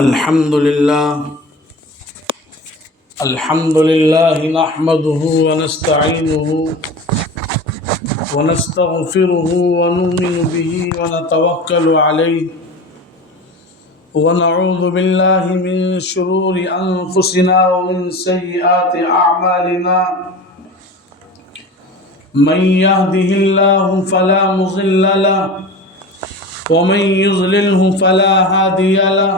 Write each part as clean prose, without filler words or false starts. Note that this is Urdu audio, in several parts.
الحمد لله نحمده ونستعينه ونستغفره ونؤمن به ونتوكل عليه ونعوذ بالله من شرور أنفسنا ومن سيئات أعمالنا من يهده الله فلا مضل له ومن يضلله فلا هادي له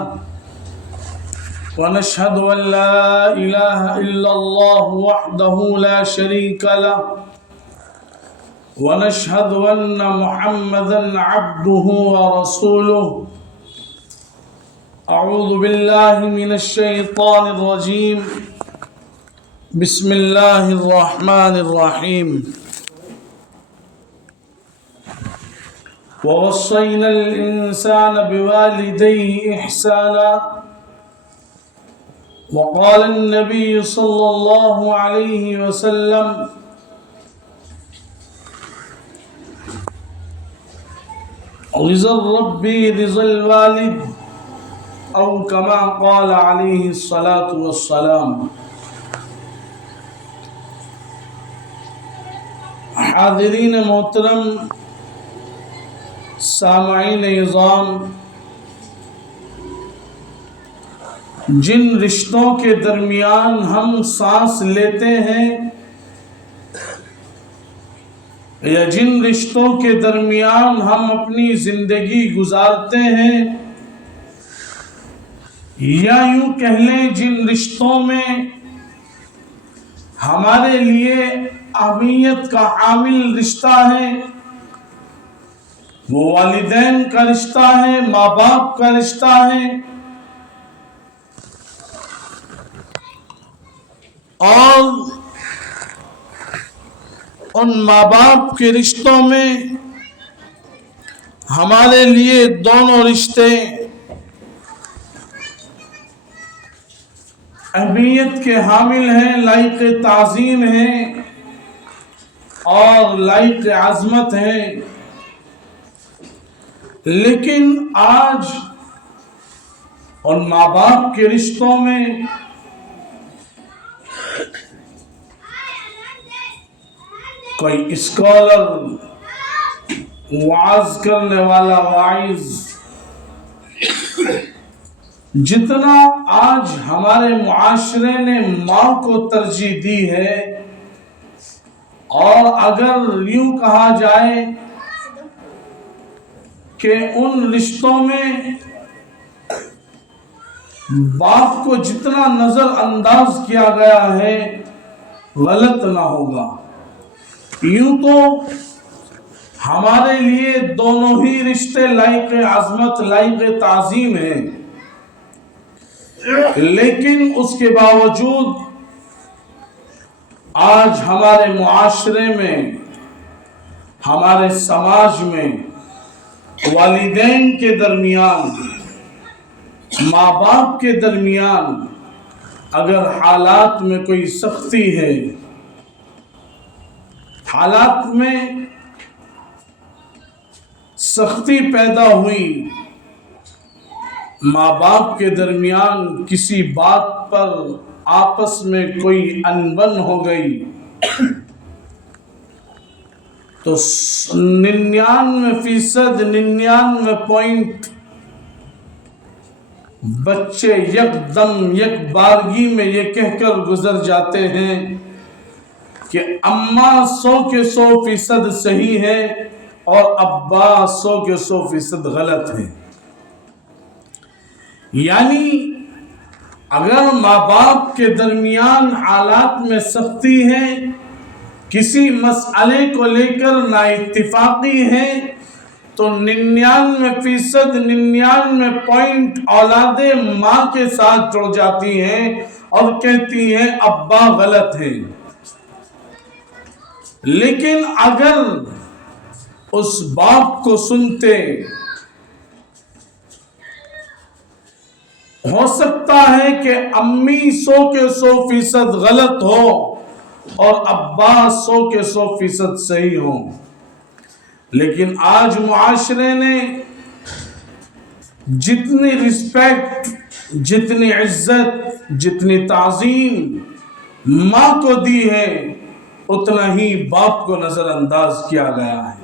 ونشهد أن لا إله إلا الله وحده لا شريك له ونشهد أن محمدا عبده ورسوله أعوذ بالله من الشيطان الرجيم بسم الله الرحمن الرحيم ووصينا الإنسان بوالديه إحسانا وقال النبي صلى الله عليه وسلم رضا الرب رضا الوالد أو كما قال عليه الصلاة والسلام۔ حاضرین محترم، سامعین عظام، جن رشتوں کے درمیان ہم سانس لیتے ہیں یا جن رشتوں کے درمیان ہم اپنی زندگی گزارتے ہیں، یا یوں کہہ لیں جن رشتوں میں ہمارے لیے اہمیت کا حامل رشتہ ہے، وہ والدین کا رشتہ ہے، ماں باپ کا رشتہ ہے، اور ان ماں باپ کے رشتوں میں ہمارے لیے دونوں رشتے اہمیت کے حامل ہیں، لائق تعظیم ہیں اور لائق عظمت ہیں۔ لیکن آج ان ماں باپ کے رشتوں میں کوئی اسکالر، وعظ کرنے والا واعظ، جتنا آج ہمارے معاشرے نے ماں کو ترجیح دی ہے، اور اگر یوں کہا جائے کہ ان رشتوں میں باپ کو جتنا نظر انداز کیا گیا ہے غلط نہ ہوگا۔ یوں تو ہمارے لیے دونوں ہی رشتے لائق عظمت، لائق تعظیم ہیں، لیکن اس کے باوجود آج ہمارے معاشرے میں، ہمارے سماج میں والدین کے درمیان، ماں باپ کے درمیان اگر حالات میں کوئی سختی ہے، حالات میں سختی پیدا ہوئی، ماں باپ کے درمیان کسی بات پر آپس میں کوئی انبن ہو گئی، تو 99%، 99 بچے یک دم، یک بارگی میں یہ کہہ کر گزر جاتے ہیں کہ اماں 100% صحیح ہے اور ابا 100% غلط ہے۔ یعنی اگر ماں باپ کے درمیان حالات میں سختی ہے، کسی مسئلے کو لے کر نا اتفاقی ہے، تو 99% اولادیں ماں کے ساتھ جڑ جاتی ہیں اور کہتی ہیں ابا غلط ہے۔ لیکن اگر اس باپ کو سنتے، ہو سکتا ہے کہ امی 100% غلط ہو اور ابا 100% صحیح ہو، لیکن آج معاشرے نے جتنی رسپیکٹ جتنی عزت جتنی تعظیم ماں کو دی ہے اتنا ہی باپ کو نظر انداز کیا گیا ہے۔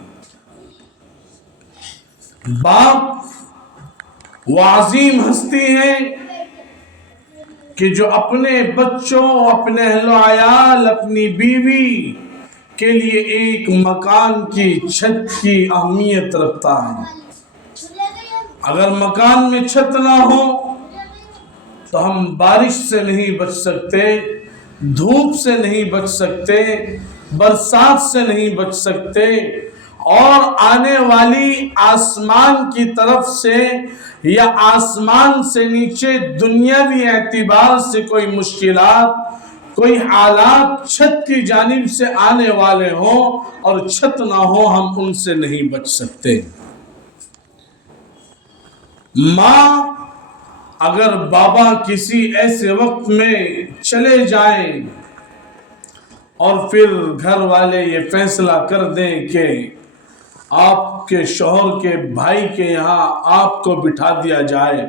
باپ وہ عظیم ہستی ہے کہ جو اپنے بچوں، اپنے اہل و عیال، اپنی بیوی کے لیے ایک مکان کی چھت کی اہمیت رکھتا ہے۔ اگر مکان میں چھت نہ ہو تو ہم بارش سے نہیں بچ سکتے، دھوپ سے نہیں بچ سکتے، برسات سے نہیں بچ سکتے، اور آنے والی آسمان کی طرف سے یا آسمان سے نیچے دنیاوی اعتبار سے کوئی مشکلات، کوئی حالات چھت کی جانب سے آنے والے ہوں اور چھت نہ ہو، ہم ان سے نہیں بچ سکتے۔ ماں اگر بابا کسی ایسے وقت میں چلے جائیں اور پھر گھر والے یہ فیصلہ کر دیں کہ آپ کے شوہر کے بھائی کے یہاں آپ کو بٹھا دیا جائے،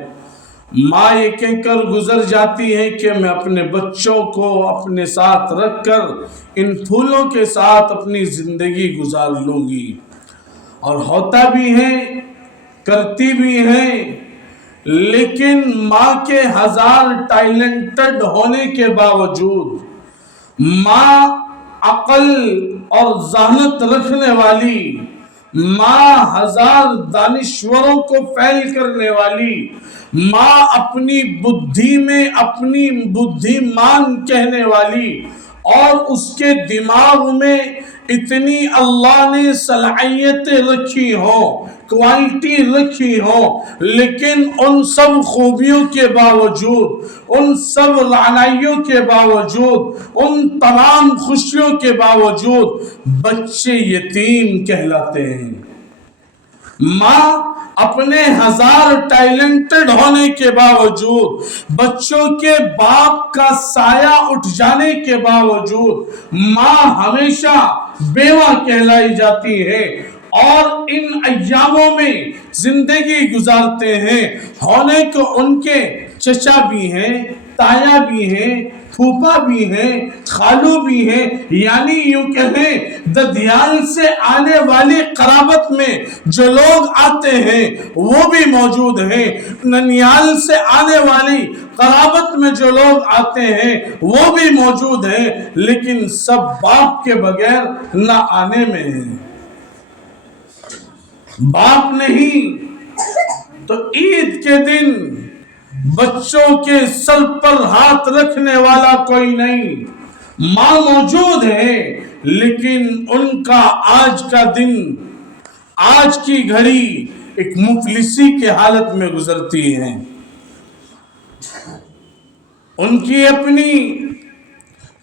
ماں یہ کہہ کر گزر جاتی ہے کہ میں اپنے بچوں کو اپنے ساتھ رکھ کر ان پھولوں کے ساتھ اپنی زندگی گزار لوں گی، اور ہوتا بھی ہے، کرتی بھی ہیں۔ لیکن ماں کے ہزار ٹیلنٹڈ ہونے کے باوجود، ماں عقل اور ذہانت رکھنے والی، ماں ہزار دانشوروں کو فیل کرنے والی، ماں اپنی بدھی میں اپنی بدھیمان کہنے والی، اور اس کے دماغ میں اتنی اللہ نے صلاحیتیں رکھی ہوں، کوالٹی رکھی ہوں، لیکن ان سب خوبیوں کے باوجود، ان سب رعنائیوں کے باوجود، ان تمام خوشیوں کے باوجود بچے یتیم کہلاتے ہیں۔ ماں اپنے ہزار ٹیلنٹڈ ہونے کے باوجود، بچوں کے باپ کا سایہ اٹھ جانے کے باوجود، ماں ہمیشہ بیوہ کہلائی جاتی ہے، اور ان ایاموں میں زندگی گزارتے ہیں۔ ہونے کو ان کے چچا بھی ہیں، تایا بھی ہیں، پھوپا بھی ہیں، خالو بھی ہیں، یعنی یوں کہیں ددیال سے آنے والی قرابت میں جو لوگ آتے ہیں وہ بھی موجود ہیں، ننیال سے آنے والی قرابت میں جو لوگ آتے ہیں وہ بھی موجود ہیں، لیکن سب باپ کے بغیر نہ آنے میں ہیں۔ باپ نہیں تو عید کے دن بچوں کے سر پر ہاتھ رکھنے والا کوئی نہیں، ماں موجود ہے، لیکن ان کا آج کا دن، آج کی گھڑی ایک مفلسی کے حالت میں گزرتی ہے۔ ان کی اپنی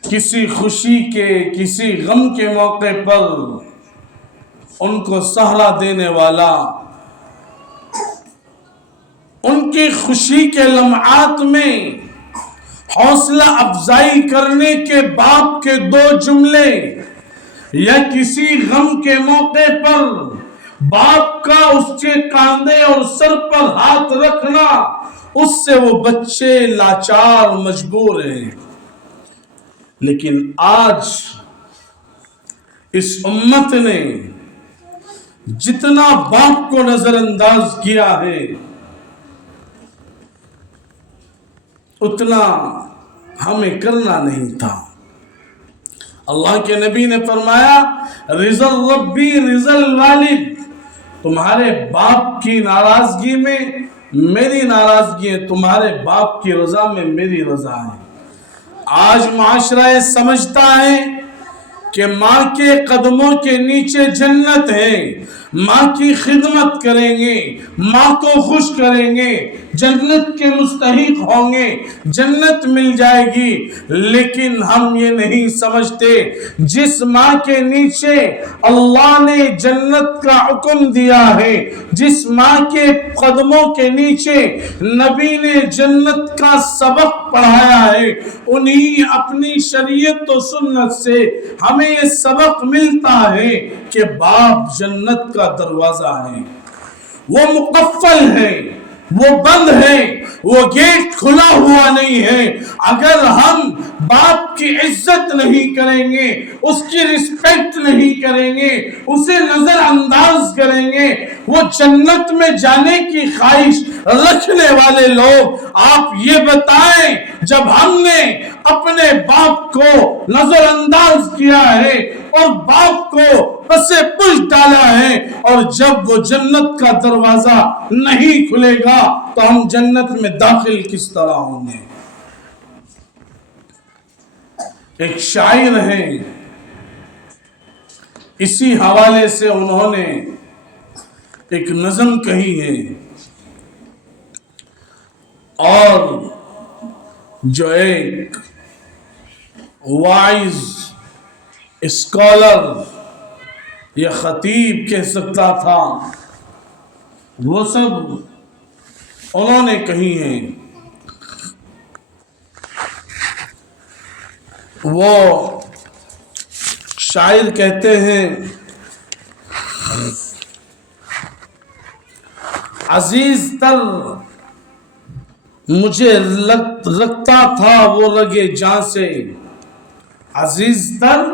کسی خوشی کے، کسی غم کے موقع پر ان کو سہارا دینے والا، ان کی خوشی کے لمحات میں حوصلہ افزائی کرنے کے باپ کے دو جملے، یا کسی غم کے موقع پر باپ کا اس کے کاندھے اور سر پر ہاتھ رکھنا، اس سے وہ بچے لاچار مجبور ہیں۔ لیکن آج اس امت نے جتنا باپ کو نظر انداز کیا ہے، اتنا ہمیں کرنا نہیں تھا۔ اللہ کے نبی نے فرمایا، رضا ربی رضا الوالد، تمہارے باپ کی ناراضگی میں میری ناراضگی ہے، تمہارے باپ کی رضا میں میری رضا ہے۔ آج معاشرہ سمجھتا ہے کہ ماں کے قدموں کے نیچے جنت ہے، ماں کی خدمت کریں گے، ماں کو خوش کریں گے، جنت کے مستحق ہوں گے، جنت مل جائے گی۔ لیکن ہم یہ نہیں سمجھتے، جس ماں کے نیچے اللہ نے جنت کا حکم دیا ہے، جس ماں کے قدموں کے نیچے نبی نے جنت کا سبق پڑھایا ہے، انہی اپنی شریعت و سنت سے ہمیں یہ سبق ملتا ہے کہ باپ جنت کا دروازہ ہے، وہ مقفل ہے، وہ بند ہے، وہ گیٹ کھلا ہوا نہیں ہے۔ اگر ہم باپ کی عزت نہیں کریں گے، اس کی رسپیکٹ نہیں کریں گے، اسے نظر انداز کریں گے، وہ جنت میں جانے کی خواہش رکھنے والے لوگ، آپ یہ بتائیں جب ہم نے اپنے باپ کو نظر انداز کیا ہے اور باپ کو پسے پش ڈالا ہے، اور جب وہ جنت کا دروازہ نہیں کھلے گا تو ہم جنت میں داخل کس طرح ہوں گے؟ ایک شاعر ہیں، اسی حوالے سے انہوں نے ایک نظم کہی ہے، اور جو ایک وائز اسکالر یا خطیب کہہ سکتا تھا، وہ سب انہوں نے کہی ہیں۔ وہ شاعر کہتے ہیں، عزیز تر مجھے لگتا تھا وہ رگے جاں سے، عزیز تر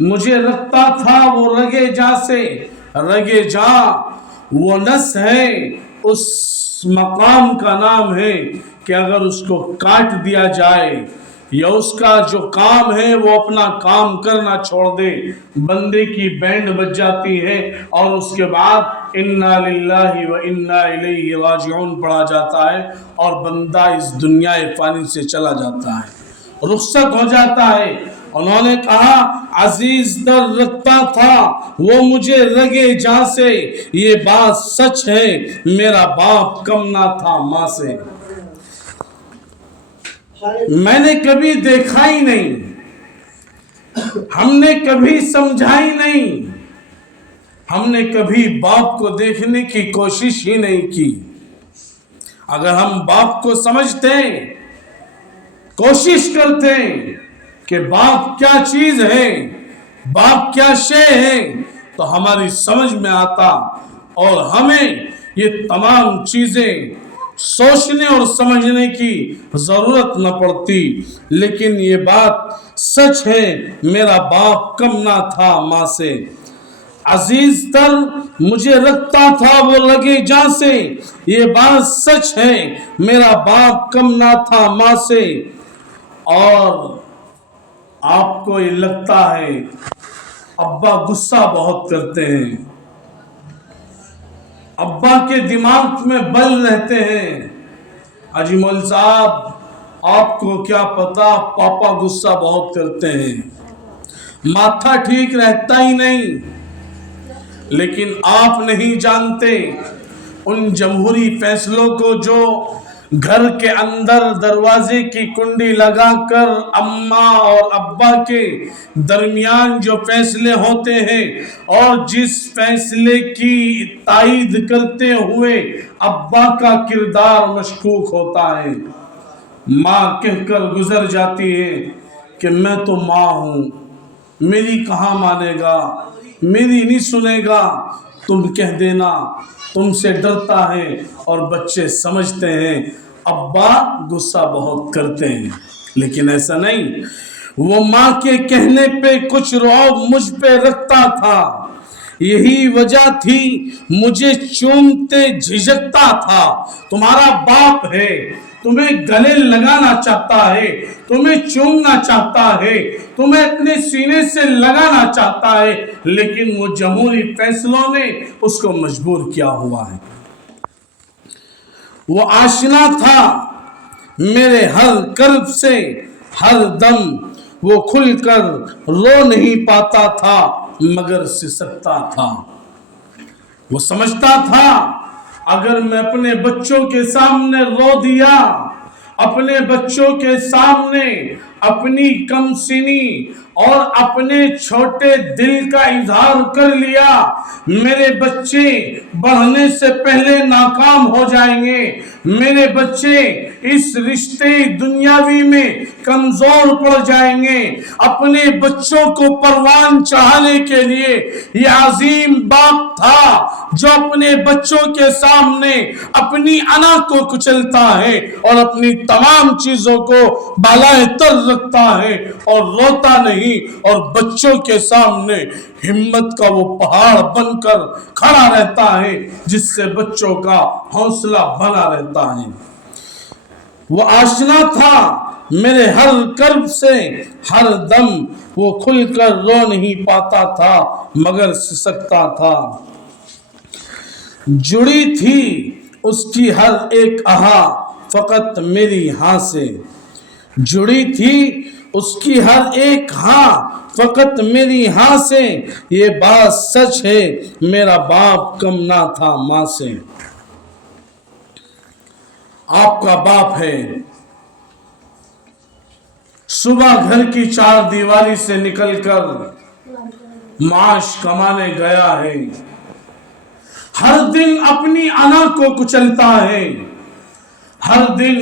مجھے لگتا تھا وہ رگے جاں سے، رگے جاں وہ نس ہے، اس مقام کا نام ہے کہ اگر اس کو کاٹ دیا جائے یا اس کا جو کام ہے وہ اپنا کام کرنا چھوڑ دے، بندے کی بینڈ بج جاتی ہے اور اس کے بعد انا للہ و انا الیہ راجعون پڑھا جاتا ہے اور بندہ اس دنیا فانی سے چلا جاتا ہے، رخصت ہو جاتا ہے۔ انہوں نے کہا عزیز تر رکھتا تھا وہ مجھے رگے جاں سے، یہ بات سچ ہے میرا باپ کم نہ تھا ماں سے۔ میں نے کبھی دیکھا ہی نہیں، ہم نے کبھی سمجھا ہی نہیں، ہم نے کبھی باپ کو دیکھنے کی کوشش ہی نہیں کی۔ اگر ہم باپ کو سمجھتے، کوشش کرتے کہ باپ کیا چیز ہے، باپ کیا شے ہے، تو ہماری سمجھ میں آتا اور ہمیں یہ تمام چیزیں سوچنے اور سمجھنے کی ضرورت نہ پڑتی۔ لیکن یہ بات سچ ہے میرا باپ کم نہ تھا ماں سے، عزیز تر مجھے رکھتا تھا وہ لگے جاں سے، یہ بات سچ ہے میرا باپ کم نہ تھا ماں سے۔ اور آپ کو یہ لگتا ہے ابا غصہ بہت کرتے ہیں، ابا کے دماغ میں بل رہتے ہیں، حاجی مول صاحب آپ کو کیا پتا پاپا غصہ بہت کرتے ہیں، ماتھا ٹھیک رہتا ہی نہیں۔ لیکن آپ نہیں جانتے ان جمہوری فیصلوں کو جو گھر کے اندر دروازے کی کنڈی لگا کر اماں اور ابا کے درمیان جو فیصلے ہوتے ہیں، اور جس فیصلے کی تائید کرتے ہوئے ابا کا کردار مشکوک ہوتا ہے، ماں کہہ کر گزر جاتی ہے کہ میں تو ماں ہوں، میری کہاں مانے گا، میری نہیں سنے گا، تم کہہ دینا، تم سے ڈرتا ہے، اور بچے سمجھتے ہیں ابا غصہ بہت کرتے ہیں۔ لیکن ایسا نہیں، وہ ماں کے کہنے پہ کچھ رعب مجھ پہ رکھتا تھا، یہی وجہ تھی مجھے چومتے جھجکتا تھا۔ تمہارا باپ ہے، تمہیں گلے لگانا چاہتا ہے، تمہیں چومنا چاہتا ہے، تمہیں اپنے سینے سے لگانا چاہتا ہے، لیکن وہ جمہوری فیصلوں نے اس کو مجبور کیا ہوا ہے۔ وہ آشنا تھا میرے ہر کرب سے، ہر دم وہ کھل کر رو نہیں پاتا تھا مگر سسکتا تھا۔ وہ سمجھتا تھا اگر میں اپنے بچوں کے سامنے رو دیا، اپنے بچوں کے سامنے اپنی کم سنی اور اپنے چھوٹے دل کا اظہار کر لیا میرے بچے بڑھنے سے پہلے ناکام ہو جائیں گے، میرے بچے اس رشتے دنیاوی میں کمزور پڑ جائیں گے، اپنے بچوں کو پروان چڑھانے کے لیے یہ عظیم باپ تھا جو اپنے بچوں کے سامنے اپنی انا کو کچلتا ہے اور اپنی تمام چیزوں کو بالائے تر رکھتا ہے اور روتا نہیں، اور بچوں کے سامنے ہمت کا وہ پہاڑ بن کر کھڑا رہتا ہے جس سے بچوں کا حوصلہ بنا رہتا ہے۔ وہ آشنا تھا میرے ہر کرب سے، ہر دم وہ کھل کر رو نہیں پاتا تھا مگر سسکتا تھا۔ جڑی تھی اس کی ہر ایک آہا فقط میری ہاں سے، جڑی تھی اس کی ہر ایک ہاں فقط میری ہاں سے، یہ بات سچ ہے میرا باپ کم نہ تھا ماں سے۔ آپ کا باپ ہے، صبح گھر کی چار دیواری سے نکل کر معاش کمانے گیا ہے، ہر دن اپنی انا کو کچلتا ہے، ہر دن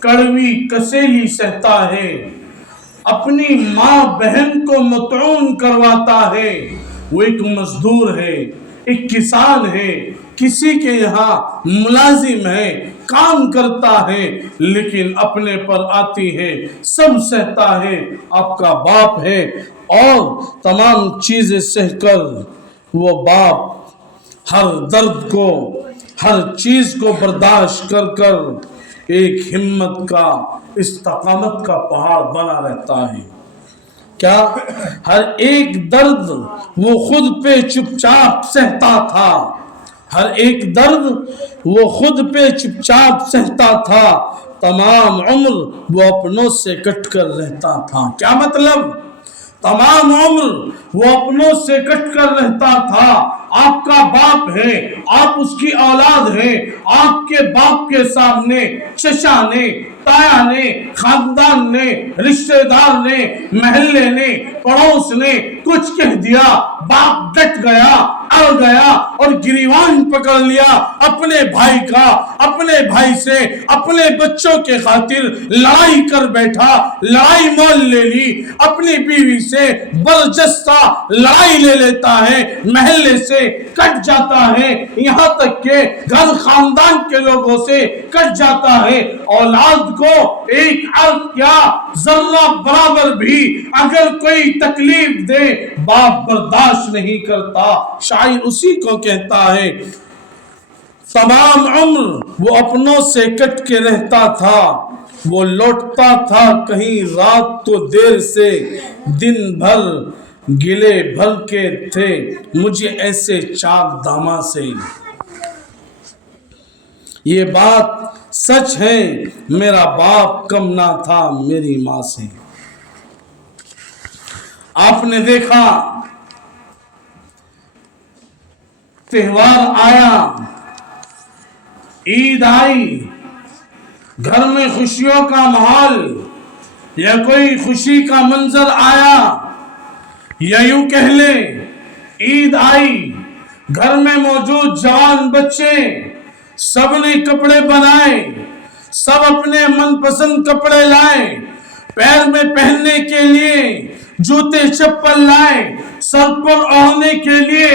کڑوی کسیلی سہتا ہے، اپنی ماں بہن کو مطعون کرواتا ہے۔ وہ ایک مزدور ہے، ایک کسان ہے، کسی کے یہاں ملازم ہے، کام کرتا ہے، لیکن اپنے پر آتی ہے سب سہتا ہے۔ آپ کا باپ ہے اور تمام چیزیں سہ کر وہ باپ ہر درد کو، ہر چیز کو برداشت کر کر ایک ہمت کا، استقامت کا پہاڑ بنا رہتا ہے۔ کیا ہر ایک درد وہ خود پہ چپ چاپ سہتا تھا، ہر ایک درد وہ خود پہ چپ چاپ سہتا تھا، تمام عمر وہ اپنوں سے کٹ کر رہتا تھا۔ کیا مطلب؟ تمام عمر وہ اپنوں سے کٹ کر رہتا تھا۔ آپ کا باپ ہے، آپ اس کی اولاد ہیں، آپ کے باپ کے سامنے چچا نے، تایا نے، خاندان نے، رشتہ دار نے، محلے نے، پڑوس نے کچھ کہہ دیا، باپ ڈٹ گیا، اڑ گیا اور گریوان پکڑ لیا اپنے بھائی کا، اپنے بھائی سے اپنے بچوں کے خاطر لڑائی کر بیٹھا، لڑائی مول لے لی، اپنی بیوی سے برجستہ لڑائی لے لیتا ہے، محلے سے کٹ جاتا ہے، یہاں تک کہ گھر خاندان کے لوگوں سے کٹ جاتا ہے۔ اولاد کو ایک عرض یا ذرہ برابر بھی اگر کوئی تکلیف دے باپ برداشت نہیں کرتا۔ شاعر اسی کو کہتا ہے تمام عمر وہ اپنوں سے کٹ کے رہتا تھا، وہ لوٹتا تھا کہیں رات تو دیر سے، دن بھر گلے بھر کے تھے مجھے ایسے چاک داما سے۔ یہ بات سچ ہے میرا باپ کم نہ تھا میری ماں سے۔ آپ نے دیکھا تہوار آیا، عید آئی، گھر میں خوشیوں کا ماحول یا کوئی خوشی کا منظر آیا، یا یوں کہہ لیں عید آئی، گھر میں موجود جوان بچے سب نے کپڑے بنائے، سب اپنے من پسند کپڑے لائے، پیر میں پہننے کے لیے جوتے چپل لائے، سر پر اوڑھنے کے لیے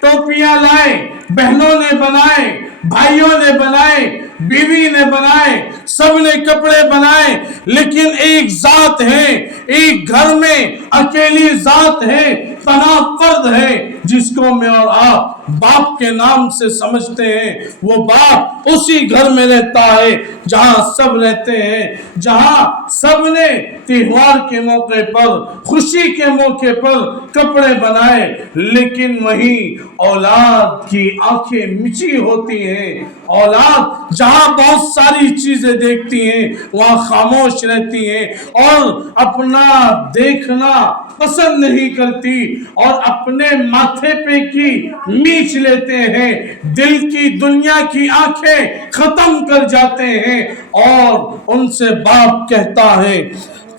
ٹوپیاں لائے، بہنوں نے بنائے، بھائیوں نے بنائے، بیوی نے بنائے، سب نے کپڑے بنائے، لیکن ایک ذات ہے، ایک گھر میں اکیلی ذات ہے، تنہا فرد ہے جس کو میں اور آپ باپ کے نام سے سمجھتے ہیں۔ وہ باپ اسی گھر میں رہتا ہے جہاں سب رہتے ہیں، جہاں سب نے تہوار کے موقع پر، خوشی کے موقع پر کپڑے بنائے، لیکن وہیں اولاد کی آنکھیں مچی ہوتی ہیں، اولاد جہاں بہت ساری چیزیں دیکھتی ہیں وہاں خاموش رہتی ہیں اور اپنا دیکھنا پسند نہیں کرتی اور اپنے ماتھے پہ کی میچ لیتے ہیں، دل کی دنیا کی آنکھیں ختم کر جاتے ہیں، اور ان سے باپ کہتا ہے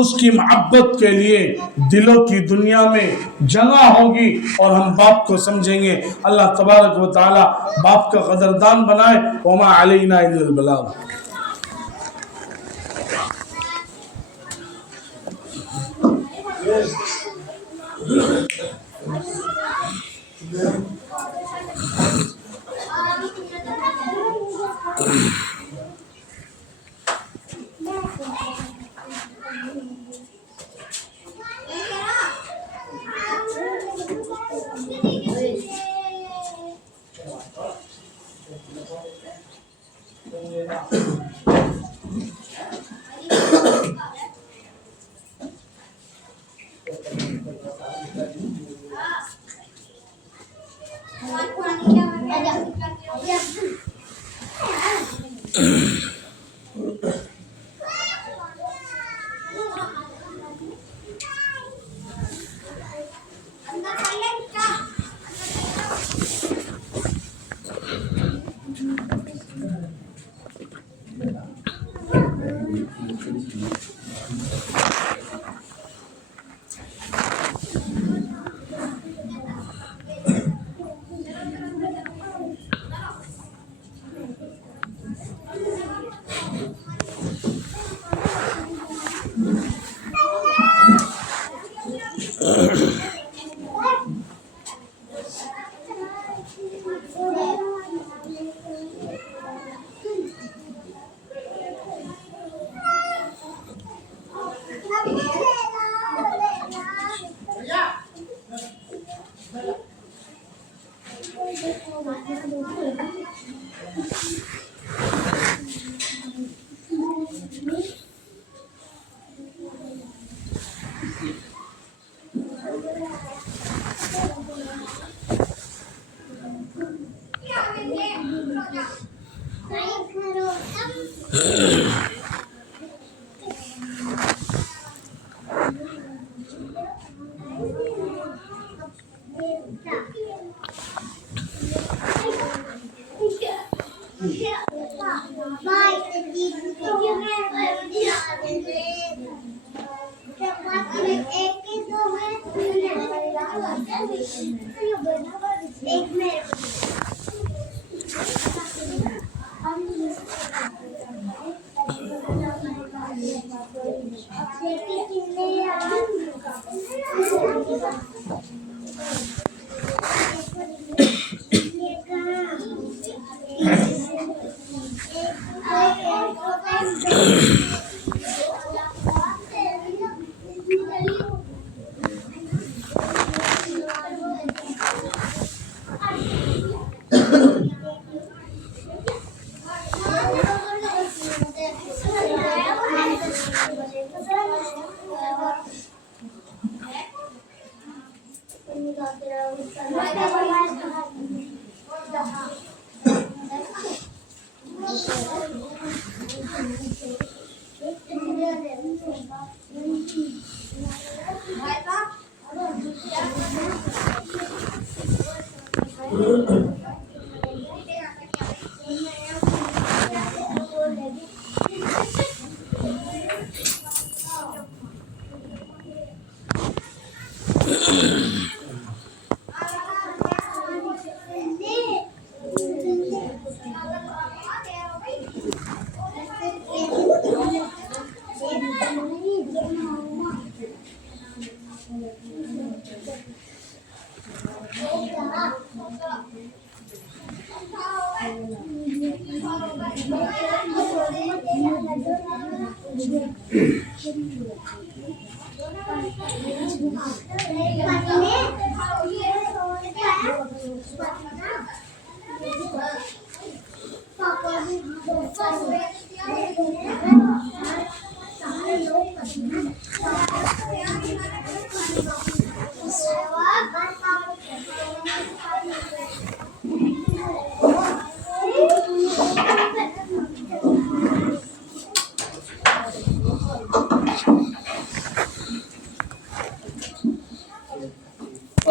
اس کی محبت کے لیے دلوں کی دنیا میں جگہ ہوگی اور ہم باپ کو سمجھیں گے. اللہ تبارک و تعالی باپ کا قدردان بنائے. وما علینا الا البلاغ.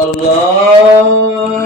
اللہ